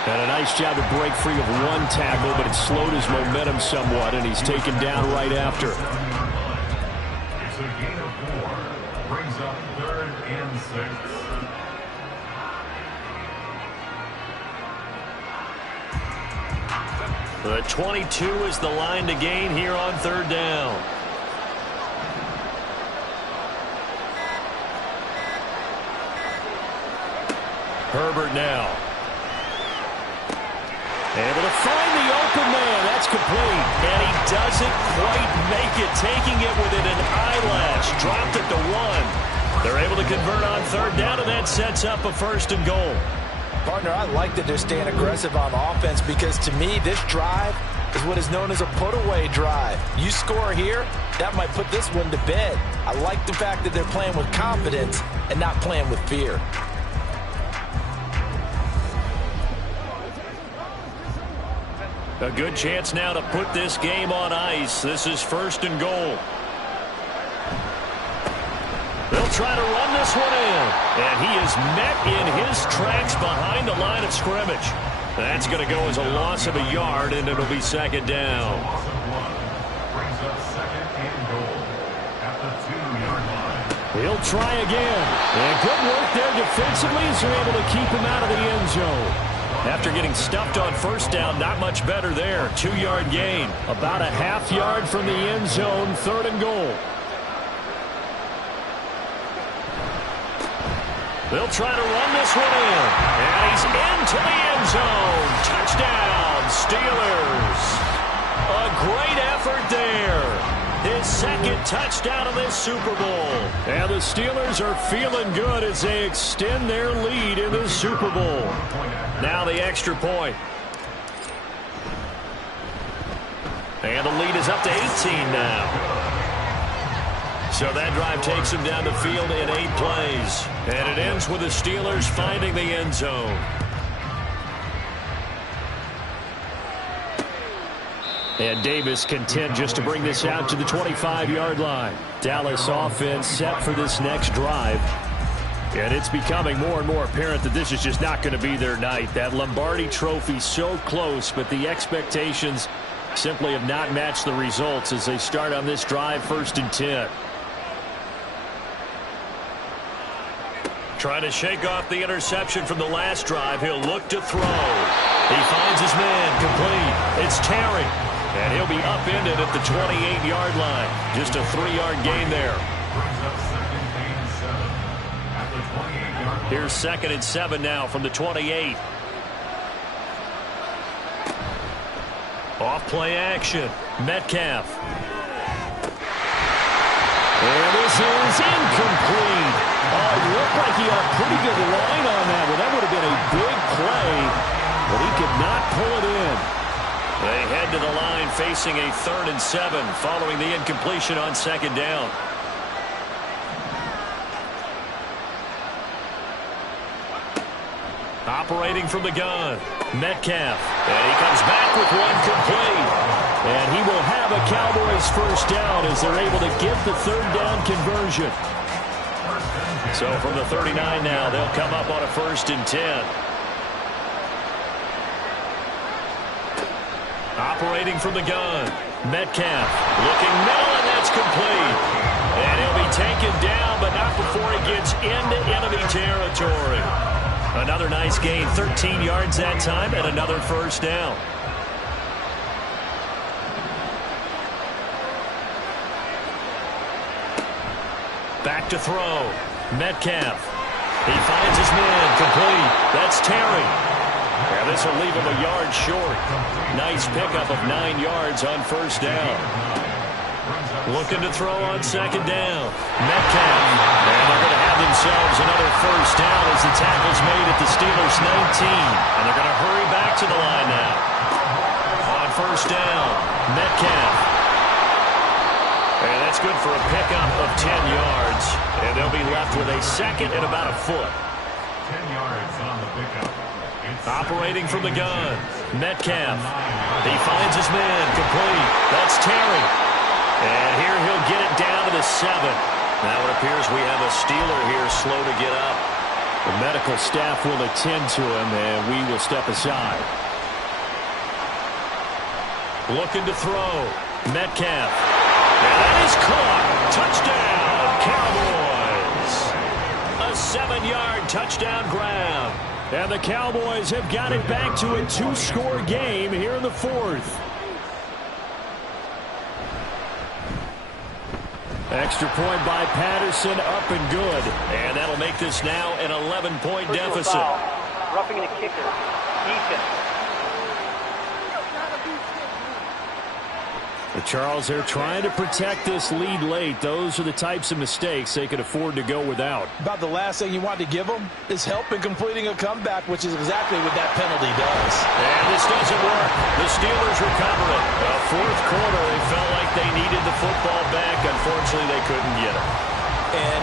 And a nice job to break free of one tackle, but it slowed his momentum somewhat, and he's taken down right after. It's a gain of 4. Brings up 3rd and 6. The 22 is the line to gain here on 3rd down. Herbert now. Able to find the open man. That's complete. And he doesn't quite make it, taking it within an eyelash. Dropped it to 1. They're able to convert on 3rd down, and that sets up a 1st and goal. Partner, I like that they're staying aggressive on offense because to me, this drive is what is known as a put-away drive. You score here, that might put this one to bed. I like the fact that they're playing with confidence and not playing with fear. A good chance now to put this game on ice. This is 1st and goal. They'll try to run this one in. And he is met in his tracks behind the line of scrimmage. That's going to go as a loss of a yard, and it'll be 2nd down. Brings up 2nd and goal at the 2-yard line. He'll try again. And good work there defensively as they're able to keep him out of the end zone. After getting stuffed on 1st down, not much better there. 2-yard gain. About a half yard from the end zone, 3rd and goal. They'll try to run this one in. And he's into the end zone. Touchdown, Steelers. A great effort there. His 2nd touchdown of this Super Bowl. And the Steelers are feeling good as they extend their lead in this Super Bowl. Now the extra point. And the lead is up to 18 now. So that drive takes him down the field in 8 plays. And it ends with the Steelers finding the end zone. And Davis content just to bring this out to the 25-yard line. Dallas offense set for this next drive. And it's becoming more and more apparent that this is just not going to be their night. That Lombardi Trophy so close, but the expectations simply have not matched the results as they start on this drive 1st and 10. Trying to shake off the interception from the last drive. He'll look to throw. He finds his man complete. It's Terry. And he'll be upended at the 28-yard line. Just a 3-yard gain there. Here's 2nd and 7 now from the 28. Off play action. Metcalf. And this is incomplete. Oh, it looked like he had a pretty good line on that one. That would have been a big play, but he could not pull it in. They head to the line facing a 3rd and 7 following the incompletion on 2nd down. Operating from the gun, Metcalf. And he comes back with one complete. And he will have a Cowboys first down as they're able to get the 3rd down conversion. So from the 39 now, they'll come up on a 1st and 10. Operating from the gun, Metcalf. Looking middle, and that's complete. And he'll be taken down, but not before he gets into enemy territory. Another nice gain, 13 yards that time, and another first down. Back to throw. Metcalf. He finds his man complete. That's Terry. And this will leave him a yard short. Nice pickup of 9 yards on first down. Looking to throw on 2nd down. Metcalf. And they're going to have themselves another first down as the tackle's made at the Steelers' 19. And they're going to hurry back to the line now. On first down, Metcalf. And that's good for a pickup of 10 yards. And they'll be left with a 2nd and about a foot. 10 yards on the pickup. Operating from the gun, Metcalf. He finds his man complete. That's Terry. And here he'll get it down to the 7. Now it appears we have a Steeler here slow to get up. The medical staff will attend to him, and we will step aside. Looking to throw, Metcalf. And that is caught. Touchdown, Cowboys. A 7-yard touchdown grab. And the Cowboys have got it back to a 2-score game here in the 4th. Extra point by Patterson, up and good. And that'll make this now an 11-point deficit. Roughing the kicker. Defense. But Charles, they're trying to protect this lead late. Those are the types of mistakes they could afford to go without. About the last thing you want to give them is help in completing a comeback, which is exactly what that penalty does. And this doesn't work. The Steelers recover it. The 4th quarter, they felt like they needed the football back. Unfortunately, they couldn't get it. And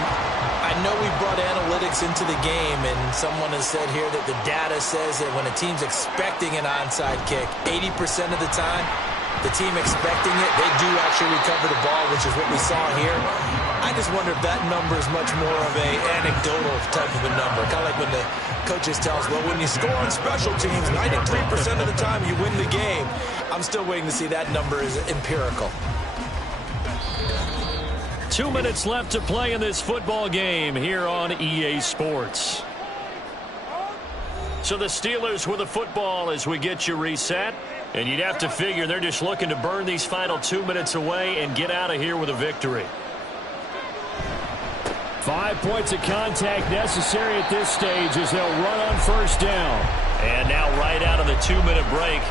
I know we brought analytics into the game, and someone has said here that the data says that when a team's expecting an onside kick, 80% of the time, the team expecting it, they do actually recover the ball, which is what we saw here. I just wonder if that number is much more of a anecdotal type of a number. Kind of like when the coaches tell us, well, when you score on special teams, 93% of the time you win the game. I'm still waiting to see that number is empirical. 2 minutes left to play in this football game here on EA Sports. So the Steelers with the football as we get you reset. And you'd have to figure they're just looking to burn these final 2 minutes away and get out of here with a victory. 5 points of contact necessary at this stage as they'll run on first down. And now right out of the 2-minute break,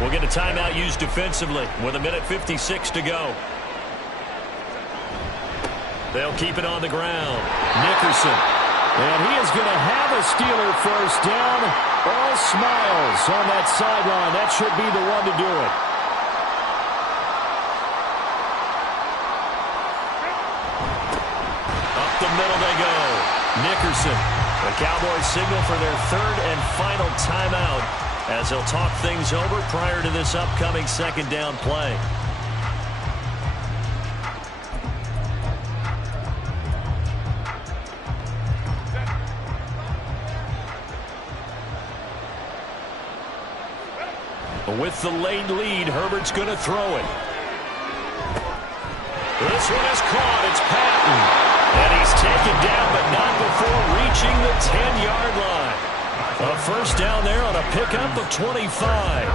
we'll get a timeout used defensively with 1:56 to go. They'll keep it on the ground. Nickerson. And he is going to have a Steeler first down. All smiles on that sideline. That should be the one to do it. Up the middle they go. Nickerson. The Cowboys signal for their 3rd and final timeout as they'll talk things over prior to this upcoming 2nd down play. With the late lead, Herbert's going to throw it. This one is caught. It's Patton. And he's taken down, but not before reaching the A first down there on a pickup of 25.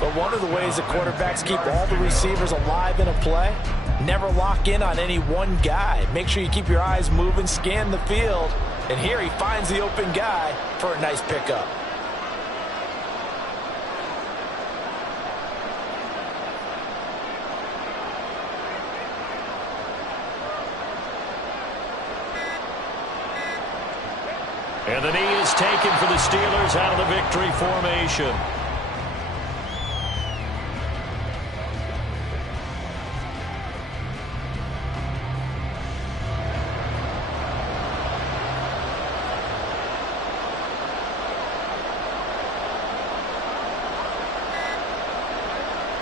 But one of the ways the quarterbacks keep all the receivers alive in a play, never lock in on any one guy. Make sure you keep your eyes moving, scan the field. And here he finds the open guy for a nice pickup. And the knee is taken for the Steelers out of the victory formation.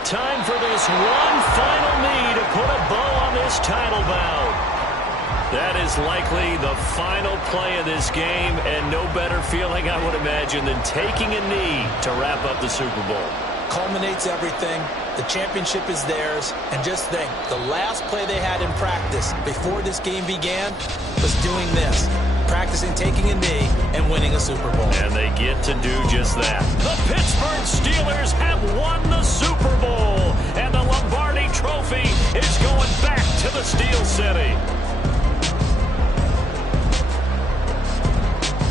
Time for this one final knee to put a bow on this title bout. That is likely the final play of this game, and no better feeling, I would imagine, than taking a knee to wrap up the Super Bowl. Culminates everything. The championship is theirs. And just think, the last play they had in practice before this game began was doing this, practicing taking a knee and winning a Super Bowl. And they get to do just that. The Pittsburgh Steelers have won the Super Bowl, and the Lombardi Trophy is going back to the Steel City.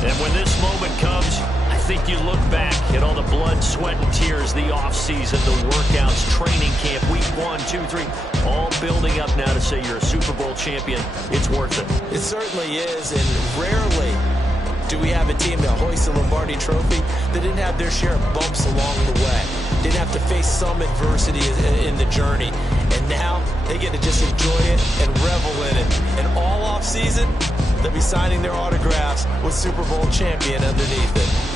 And when this moment comes, I think you look back at all the blood, sweat, and tears, the offseason, the workouts, training camp, week 1, 2, 3, all building up now to say you're a Super Bowl champion. It's worth it. It certainly is, and rarely do we have a team that hoists the Lombardi Trophy that didn't have their share of bumps along the way, didn't have to face some adversity in the journey, and now they get to just enjoy it and revel in it. And all offseason, they'll be signing their autographs with Super Bowl champion underneath it.